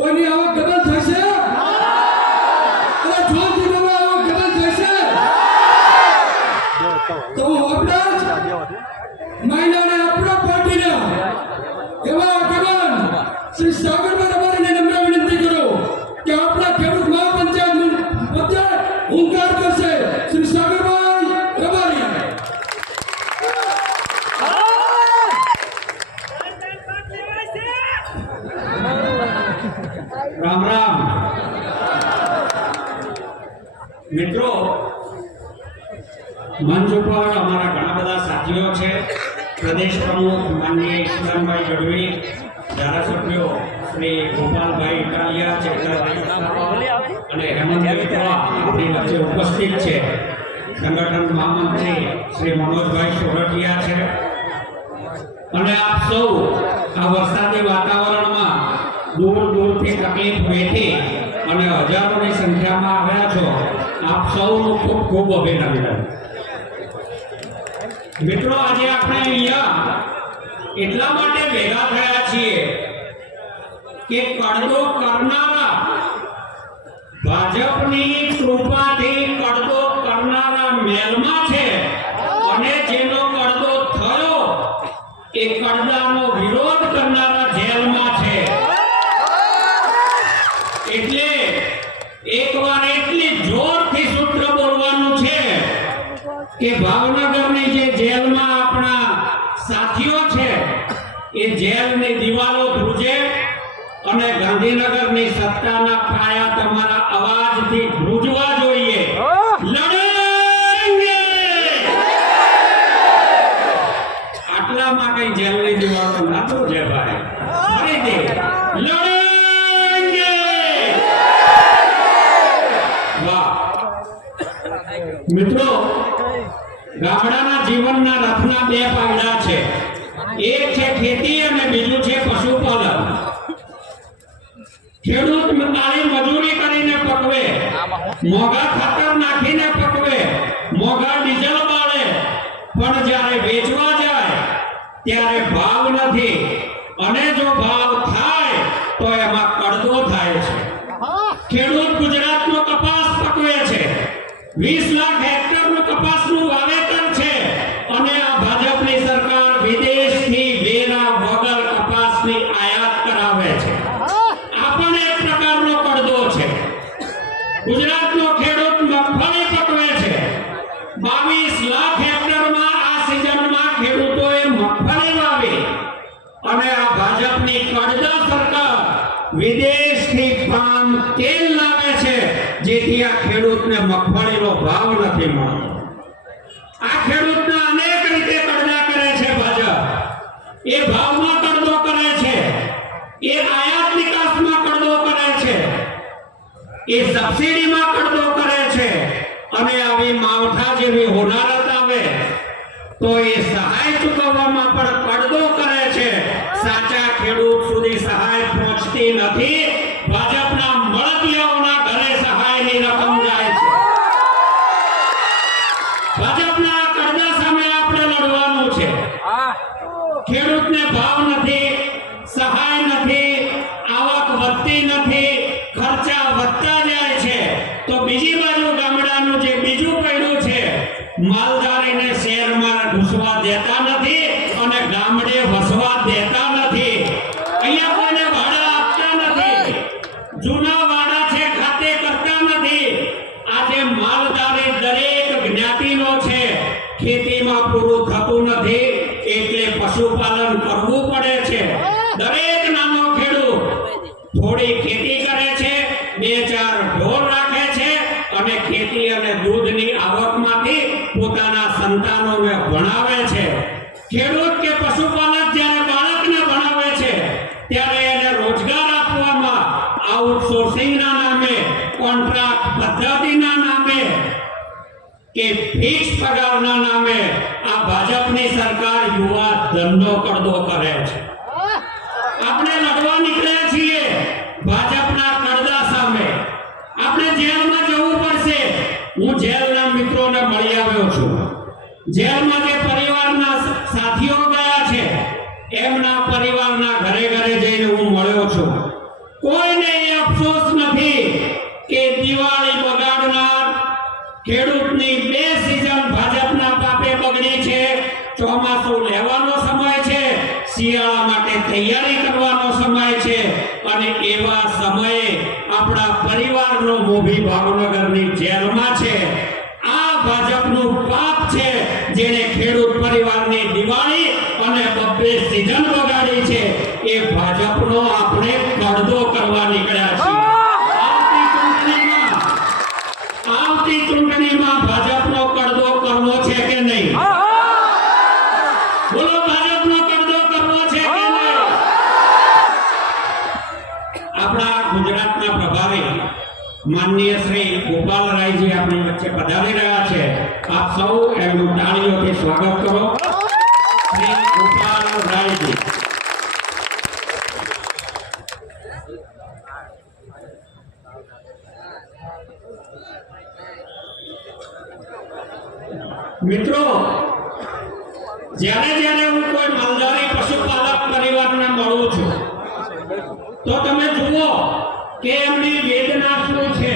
કોઈની આવક કદાચ થશે? અરે જોરથી બોલો, આવક કદાચ થશે? તો આપણા જ મહિલાને આપણા પાર્ટીના એવા આગેવાન શ્રી સાગરભાઈ રબારીને નમ્ર વિનંતી કરું કે આપણા ખેડૂત મહાપંચાયત મધ્ય હુંકાર કરશે શ્રી સાગરભાઈ રબારી. રામ રામ મિત્રો, મંચ ઉપર અમારા ઘણા બધા સાથીઓ છે. પ્રદેશ પ્રમુખ માનનીય ઈશ્વરભાઈ ગઢવી, ધારાસભ્યો શ્રી ગોપાલભાઈ ઇટાલિયા, ચેતરભાઈ અને હેમંતભાઈ તોળા આપણી વચ્ચે ઉપસ્થિત છે. સંગઠન મહામંત્રી શ્રી મનોજભાઈ સોરઠિયા છે. અને આપ સૌ આ વરસાદી વાતાવરણમાં દૂર દૂરથી તકલીફ વેઠી અને હજારોની સંખ્યામાં આવ્યા છો. આપ સૌનું ખૂબ ખૂબ અભિનંદન. મિત્રો, આજે આપણે અહીંયા એટલા માટે ભેગા થયા છીએ કે કડદો કરનારા, ભાજપની કૃપાથી કડદો કરનારા મેલમાં છે અને જેનો કડદો થયો એ કડદાનો વિરોધ કરનારા જેલમાં છે. એટલે એકવાર એટલી જોરથી સૂત્ર બોલવાનું છે કે ભાવનગરની જે જેલમાં આપણા સાથીઓ છે એ જેલની દિવાલો ધ્રુજે અને ગાંધીનગરની સત્તાના પાયા તમારા અવાજથી ધ્રુજવા જોઈએ. લડેંગે! આટલામાં કઈ જેલની દિવાલો ના ધ્રુજે ભાઈ. ફરીથી લડેંગે! વાહ મિત્રો, ગામડાના જીવનના રથના બે પૈડા છે. એક છે ખેતી અને બીજું છે પશુપાલન. ખેડૂત કાળી મજૂરી કરીને પકવે, મોંઘા ખાતર નાખીને પકવે, મોંઘા ડીઝલ બાળે, પણ જ્યારે વેચવા જાય ત્યારે ભાવ નથી. અને જો ભાવ થાય તો એમાં કડદો થાય છે. ખેડૂત ગુજરાતનો કપાસ પકવે છે, 20 લાખ હેક્ટરનું કપાસનું વાવેતર છે અને આ ભાજપની સરકાર વિદેશથી વેરા વગર કપાસની આયાત કરાવે છે. આ પણ એક પ્રકારનો કડદો છે. ગુજરાતનો ખેડૂત મગફળી પકવે છે, 22 લાખ હેક્ટરમાં આ સિઝનમાં ખેડૂતોએ મગફળી વાવી અને આ ભાજપની કડદા સરકાર વિદેશથી પામ તેલ લાવે છે જેથી આ ખેડૂતને મગફળીનો ભાવ નથી મળતો. આ ખેડૂતને અનેક રીતે કડદા કરે છે ભાજપ. એ ભાવમાં કડદો કરે છે, એ આયાત નિકાસમાં કડદો કરે છે, એ સબસિડીમાં કડદો કરે છે અને આવી માવઠા જેવી હોનારત આવે તો એ સહાય ચૂકવવામાં પણ કડદો કરે છે. સાચા ખેડૂત સુધી સહાય પહોંચતી નથી. ભાજપના મળતિયાઓના ઘરે સહાયની રકમ જાય છે. ભાજપના કડદા સામે આપણે લડવાનું છે. ખેડૂતને ભાવ નથી, સહાય નથી, આવક વધતી નથી, ખર્ચા વધતા જાય છે. તો બીજી બાજુ ગામડાનું જે બીજું પૈડું છે, માલધારીને શહેરમાં ઘૂસવા દેતા નથી અને ગામડે વસવા દેતા નથી. અહીંયા કોઈને ભાડા આપતા નથી, જૂના વાડા છે ખાતે કરતા નથી. આજે માલધારી દરેક જ્ઞાતિનો છે, ખેતીમાં પૂરું થતું નથી એટલે પશુપાલન કરવું પડે છે. દરેક નાનો ખેડૂત થોડી ખેતી કરે છે, 2-4 ઢોર રાખે છે અને ખેતી અને દૂધની આવકમાંથી પોતાના સંતાનોને ભણાવે છે. ખેડૂત કે પશુપાલક જ્યારે બાળકને ભણાવે છે ત્યારે એને રોજગાર આપવામાં આઉટસોર્સિંગના નામે, કોન્ટ્રાક્ટ પદ્ધતિના નામે કે ફિક્સ પગારના નામે આ ભાજપની સરકાર યુવા ધનનો કડદો કરે છે. આપણે લડવા નીકળ્યા છીએ ભાજપના કડદા સામે. આપણે જેલમાં જવું પડશે. હું જેલના મિત્રોને મળી આવ્યો છું. જેલમાં જે પરિવારના સાથીઓ ગયા છે એમના પરિવારના ઘરે ઘરે જઈને હું મળ્યો છું. કોઈને અને એવા સમયે આપણા પરિવારનો મોભી ભાવનગરની જેલમાં છે. આ ભાજપનું પાપ છે જેણે ખેડૂત પરિવારની દિવાળી અને બબ્બે સીઝન બગાડી છે. એ ભાજપનો આપણે કડદો કરવા નીકળ્યા છીએ. આવતી ચૂંટણીમાં ભાજપનો કડદો કરવો છે કે નહીં? બોલો, ભાજપનો કડદો કરવો છે કે નહીં? આપણા ગુજરાતના પ્રભારી માનનીય શ્રી ગોપાલરાયજી આપણી વચ્ચે પધારી રહ્યા છે. આપ સૌ એમનું તાળીઓથી સ્વાગત કરો. શ્રી ગોપાલરાયજી. મિત્રો, જ્યારે જ્યારે હું કોઈ માલધારી પશુપાલક પરિવારને મળું છું તો તમે જુઓ કે એમની વેદના શું છે.